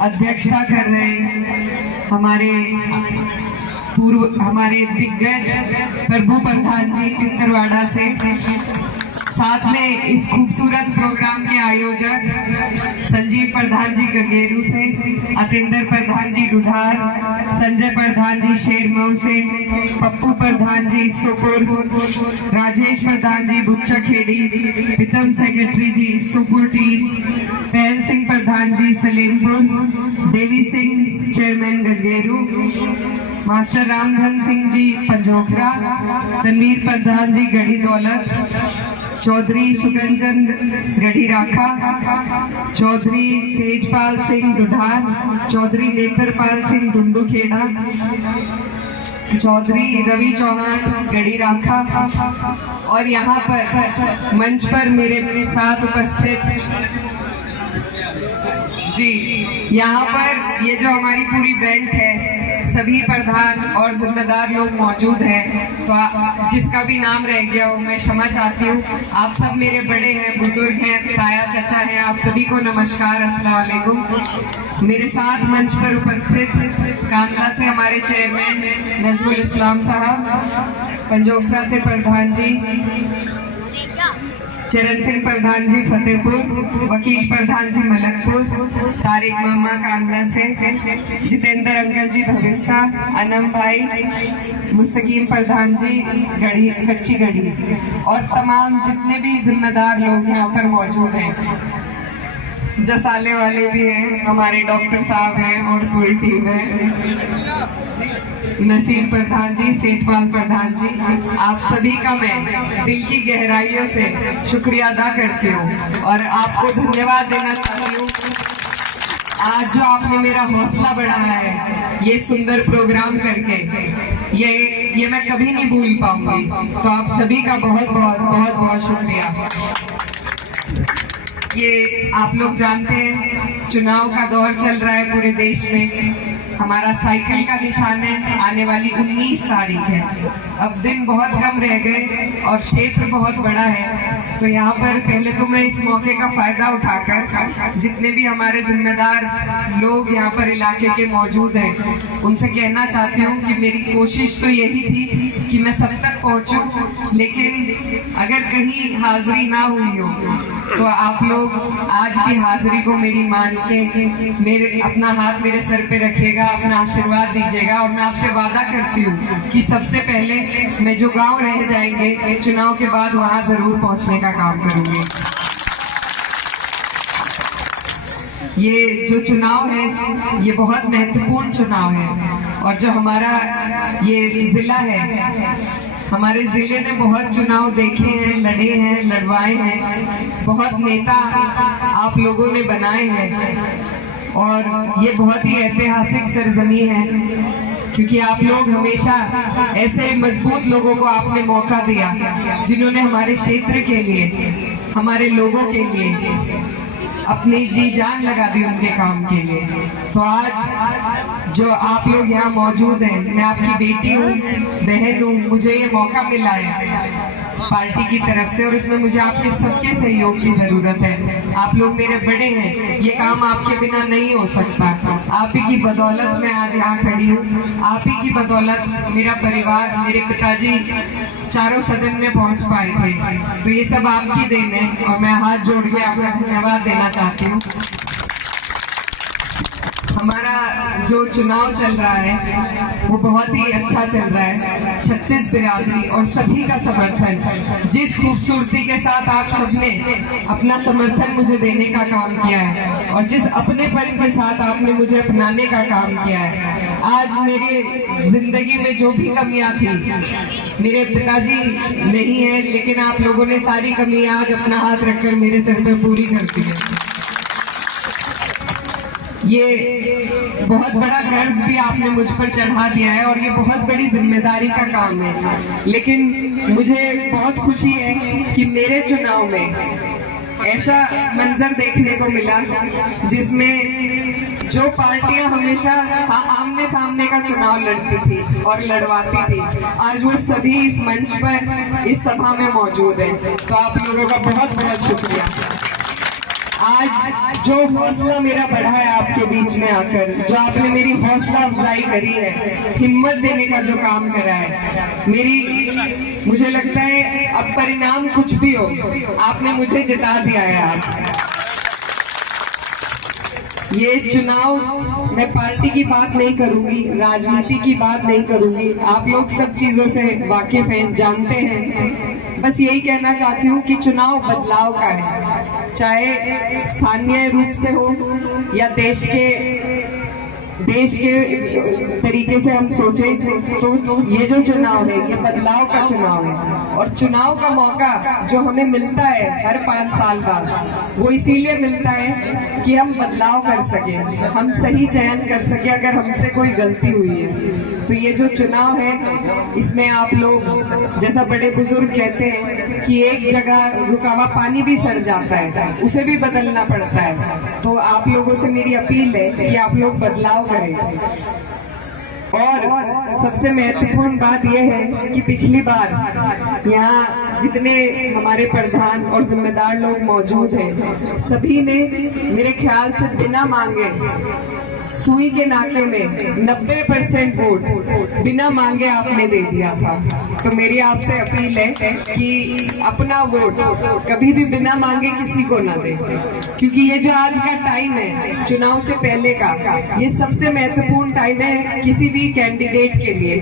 अध्यक्षता कर रहे हैं हमारे दिग्गज प्रभु प्रधान जी तिंदरवाड़ा से, साथ में इस खूबसूरत प्रोग्राम के आयोजक संजीव प्रधान जी गंगेरू से, अतिंदर प्रधान जी ढूढ़ार, संजय प्रधान जी शेरमऊ से, पप्पू प्रधान जी सुपुर, राजेश प्रधान जी बुच्चा खेड़ी, प्रीतम सेक्रेटरी जी सुपुर टीम, पहल सिंह प्रधान जी सलेमपुर, देवी सिंह चेयरमैन गंगेरू, मास्टर रामधन सिंह जी पंजोखरा, तनवीर प्रधान जी गढ़ी दौलत, चौधरी सुगंजन गढ़ी राखा, चौधरी तेजपाल सिंह ढूढ़ार, चौधरी नेत्रपाल सिंह ढूंढूखेड़ा, चौधरी रवि चौहान गढ़ी राखा। और यहाँ पर मंच पर मेरे साथ उपस्थित जी, यहाँ पर ये जो हमारी पूरी बेल्ट है, सभी प्रधान और जिम्मेदार लोग मौजूद हैं, तो जिसका भी नाम रह गया हो मैं क्षमा चाहती हूँ। आप सब मेरे बड़े हैं, बुजुर्ग हैं, ताया चाचा हैं, आप सभी को नमस्कार, अस्सलाम वालेकुम। मेरे साथ मंच पर उपस्थित कांगला से हमारे चेयरमैन नजमुल इस्लाम साहब, पंजोखरा से प्रधान जी चरण सिंह प्रधान जी फतेहपुर, वकील प्रधान जी मलकपुर, तारिक मामा कांगड़ा से, जितेंद्र अंकल जी भविष्य, अनम भाई, मुस्तकीम प्रधान जी गढ़ी कच्ची गढ़ी, और तमाम जितने भी जिम्मेदार लोग यहाँ पर मौजूद हैं। जसाले वाले भी हैं, हमारे डॉक्टर साहब हैं और पूरी टीम है, नसीर प्रधान जी, सेठपाल प्रधान जी, आप सभी का मैं दिल की गहराइयों से शुक्रिया अदा करती हूँ और आपको धन्यवाद देना चाहती हूँ। आज जो आपने मेरा हौसला बढ़ाया है ये सुंदर प्रोग्राम करके, ये मैं कभी नहीं भूल पाऊंगी, तो आप सभी का बहुत बहुत बहुत बहुत शुक्रिया। ये आप लोग जानते हैं चुनाव का दौर चल रहा है पूरे देश में, हमारा साइकिल का निशान है, आने वाली 19 तारीख है। अब दिन बहुत कम रह गए और क्षेत्र बहुत बड़ा है, तो यहाँ पर पहले तो मैं इस मौके का फायदा उठाकर जितने भी हमारे जिम्मेदार लोग यहाँ पर इलाके के मौजूद हैं उनसे कहना चाहती हूँ कि मेरी कोशिश तो यही थी कि मैं सब तक पहुँचूं, लेकिन अगर कहीं हाजिरी ना हुई हो तो आप लोग आज की हाजिरी को मेरी मान के अपना हाथ मेरे सर पे रखिएगा, अपना आशीर्वाद दीजिएगा। और मैं आपसे वादा करती हूँ कि सबसे पहले मैं जो गांव रह जाएंगे चुनाव के बाद वहां जरूर पहुंचने का काम करूंगी। ये जो चुनाव है ये बहुत महत्वपूर्ण चुनाव है, और जो हमारा ये जिला है, हमारे जिले ने बहुत चुनाव देखे हैं, लड़े हैं, लड़वाए हैं, बहुत नेता आप लोगों ने बनाए हैं, और ये बहुत ही ऐतिहासिक सरजमी है क्योंकि आप लोग हमेशा ऐसे मजबूत लोगों को आपने मौका दिया जिन्होंने हमारे क्षेत्र के लिए, हमारे लोगों के लिए अपनी जी जान लगा दी उनके काम के लिए। तो आज जो आप लोग यहाँ मौजूद हैं, मैं आपकी बेटी हूँ, बहन हूँ, मुझे ये मौका मिला है पार्टी की तरफ से और इसमें मुझे आपके सबके सहयोग की जरूरत है। आप लोग मेरे बड़े हैं, ये काम आपके बिना नहीं हो सकता। आप ही की बदौलत मैं आज यहाँ खड़ी हूँ, आप ही की बदौलत मेरा परिवार, मेरे पिताजी चारों सदन में पहुंच पाए थे, तो ये सब आपकी देन है और मैं हाथ जोड़ के आपका धन्यवाद देना चाहती हूँ। हमारा जो चुनाव चल रहा है वो बहुत ही अच्छा चल रहा है। 36 बिरादरी और सभी का समर्थन, जिस खूबसूरती के साथ आप सबने अपना समर्थन मुझे देने का काम किया है और जिस अपनेपन के साथ आपने मुझे अपनाने का काम किया है, आज मेरी जिंदगी में जो भी कमियां थी, मेरे पिताजी नहीं है लेकिन आप लोगों ने सारी कमियां आज अपना हाथ रखकर मेरे सिर पर पूरी कर दी है। ये बहुत बड़ा कर्ज भी आपने मुझ पर चढ़ा दिया है और ये बहुत बड़ी जिम्मेदारी का काम है, लेकिन मुझे बहुत खुशी है कि मेरे चुनाव में ऐसा मंजर देखने को मिला जिसमें जो पार्टियां हमेशा आमने सामने का चुनाव लड़ती थी और लड़वाती थी, आज वो सभी इस मंच पर, इस सभा में मौजूद हैं। तो आप लोगों का बहुत बहुत शुक्रिया। आज जो हौसला मेरा बढ़ा है आपके बीच में आकर, जो आपने मेरी हौसला अफजाई करी है, हिम्मत देने का जो काम करा है, मुझे लगता है अब परिणाम कुछ भी हो, आपने मुझे जिता दिया है आज। ये चुनाव, मैं पार्टी की बात नहीं करूंगी, राजनीति की बात नहीं करूंगी, आप लोग सब चीजों से वाकिफ हैं, जानते हैं। बस यही कहना चाहती हूँ कि चुनाव बदलाव का है, चाहे स्थानीय रूप से हो या देश के तरीके से हम सोचें तो ये जो चुनाव है ये बदलाव का चुनाव है। और चुनाव का मौका जो हमें मिलता है हर 5 साल बाद, वो इसीलिए मिलता है कि हम बदलाव कर सके, हम सही चयन कर सके अगर हमसे कोई गलती हुई है। तो ये जो चुनाव है इसमें आप लोग, जैसा बड़े बुजुर्ग कहते हैं कि एक जगह रुका हुआ पानी भी सर जाता है, उसे भी बदलना पड़ता है। तो आप लोगों से मेरी अपील है कि आप लोग बदलाव करें। और सबसे महत्वपूर्ण बात यह है कि पिछली बार यहाँ जितने हमारे प्रधान और जिम्मेदार लोग मौजूद हैं, सभी ने मेरे ख्याल से बिना मांगे सुई के नाके में 90% वोट बिना मांगे आपने दे दिया था। तो मेरी आपसे अपील है कि अपना वोट कभी भी बिना मांगे किसी को ना दे, क्योंकि ये जो आज का टाइम है चुनाव से पहले का, ये सबसे महत्वपूर्ण टाइम है किसी भी कैंडिडेट के लिए।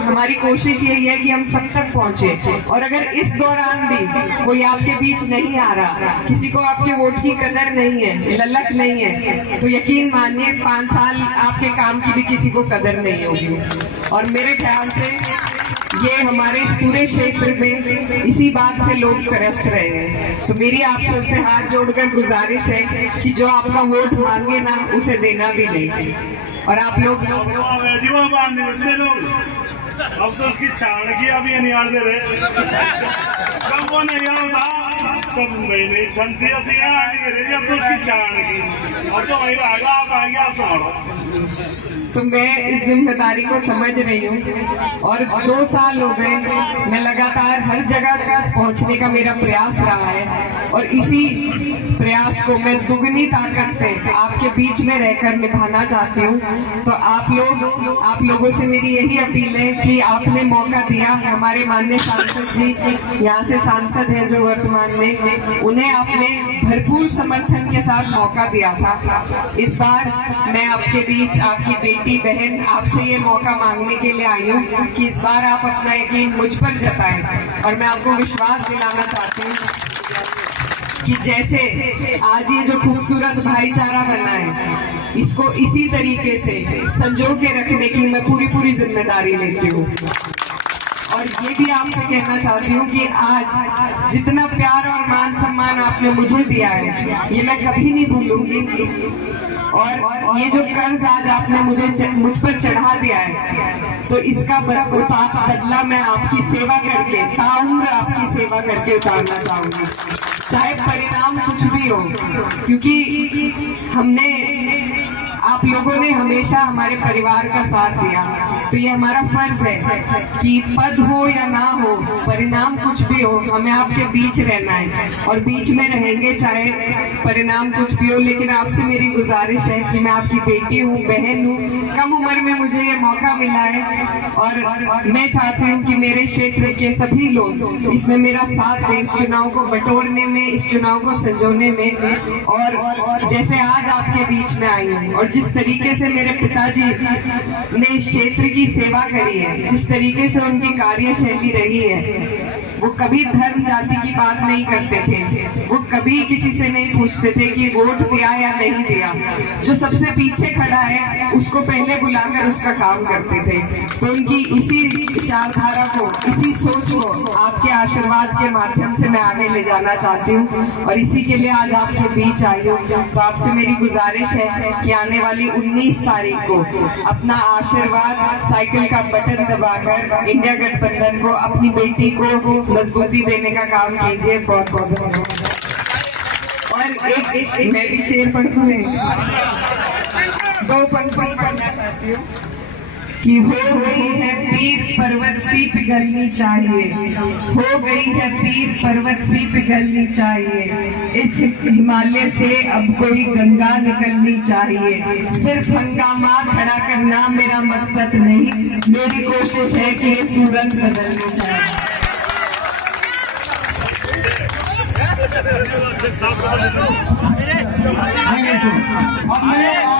हमारी कोशिश यही है कि हम सब तक पहुंचे, और अगर इस दौरान भी कोई आपके बीच नहीं आ रहा, किसी को आपके वोट की कदर नहीं है, ललक नहीं है, तो यकीन मानिए 5 साल आपके काम की भी किसी को कदर नहीं होगी। और मेरे ख्याल से ये हमारे पूरे क्षेत्र में इसी बात से लोग त्रस्त रहे हैं। तो मेरी आप सबसे हाथ जोड़कर गुजारिश है कि जो आपका वोट मांगे ना, उसे देना भी नहीं। और आप लोग अब तो उसकी छाण की अभी अनियार दे रहे, कब वो नहीं आता तब नहीं छनती अब तो उसकी छाण की, अब तो वही रहेगा, आप आएंगे आप संभालो। तो मैं इस जिम्मेदारी को समझ रही हूँ, और 2 साल हो गए मैं लगातार हर जगह तक पहुँचने का मेरा प्रयास रहा है, और इसी प्रयास को मैं दुगनी ताकत से आपके बीच में रहकर निभाना चाहती हूँ। तो आप लोगों से मेरी यही अपील है कि आपने मौका दिया, हमारे माननीय सांसद जी यहाँ से सांसद हैं जो वर्तमान में, उन्हें आपने भरपूर समर्थन के साथ मौका दिया था। इस बार मैं आपके बीच आपकी बेटी बहन आपसे ये मौका मांगने के लिए आई हूँ कि इस बार आप अपना यकीन मुझ पर जताएं, और मैं आपको विश्वास दिलाना चाहती हूँ कि जैसे आज ये जो खूबसूरत भाईचारा बना है, इसको इसी तरीके से संजो के रखने की मैं पूरी जिम्मेदारी लेती हूँ। और ये भी आपसे कहना चाहती हूँ कि आज जितना प्यार और मान सम्मान आपने मुझे दिया है, ये मैं कभी नहीं भूलूंगी। और ये जो कर्ज आज आपने मुझ पर चढ़ा दिया है, तो इसका बदला मैं आपकी सेवा करके, ताउम्र आपकी सेवा करके उतारना चाहूंगी, चाहे परिणाम कुछ भी हो। क्योंकि आप लोगों ने हमेशा हमारे परिवार का साथ दिया, तो ये हमारा फर्ज है कि पद हो या ना हो, परिणाम कुछ भी हो, हमें आपके बीच रहना है, और बीच में रहेंगे चाहे परिणाम कुछ भी हो। लेकिन आपसे मेरी गुजारिश है कि मैं आपकी बेटी हूँ, बहन हूँ, कम उम्र में मुझे ये मौका मिला है, और मैं चाहती हूँ कि मेरे क्षेत्र के सभी लोग इसमें मेरा साथ दें, इस चुनाव को बटोरने में, इस चुनाव को संजोने में। और जैसे आज आपके बीच में आई हूँ, और जिस तरीके से मेरे पिताजी ने इस क्षेत्र की सेवा करी है, जिस तरीके से उनकी कार्यशैली रही है, वो कभी धर्म जाति की बात नहीं करते थे, वो कभी किसी से नहीं पूछते थे कि वोट दिया या नहीं दिया। जो सबसे पीछे खड़ा है उसको पहले बुलाकर उसका काम करते थे। तो उनकी इसी विचारधारा को, इसी सोच को आपके आशीर्वाद के माध्यम से मैं आगे ले जाना चाहती हूँ, और इसी के लिए आज आपके बीच आई हूँ। तो आपसे मेरी गुजारिश है कि आने वाली 19 तारीख को अपना आशीर्वाद साइकिल का बटन दबाकर इंडिया गठबंधन को, अपनी बेटी को मजबूती देने का काम कीजिए। बहुत बहुत धन्यवाद। और एक मैं भी शेर पढ़ती हूँ, 2 पंक्ति पढ़ना चाहती हूँ। कि हो गई है पीर पर्वत सी पिघलनी चाहिए, हो गई है पीर पर्वत सी पिघलनी चाहिए, इस हिमालय से अब कोई गंगा निकलनी चाहिए। सिर्फ हंगामा खड़ा करना मेरा मकसद नहीं, मेरी कोशिश है कि ये सूरत बदलनी चाहिए। अब मैं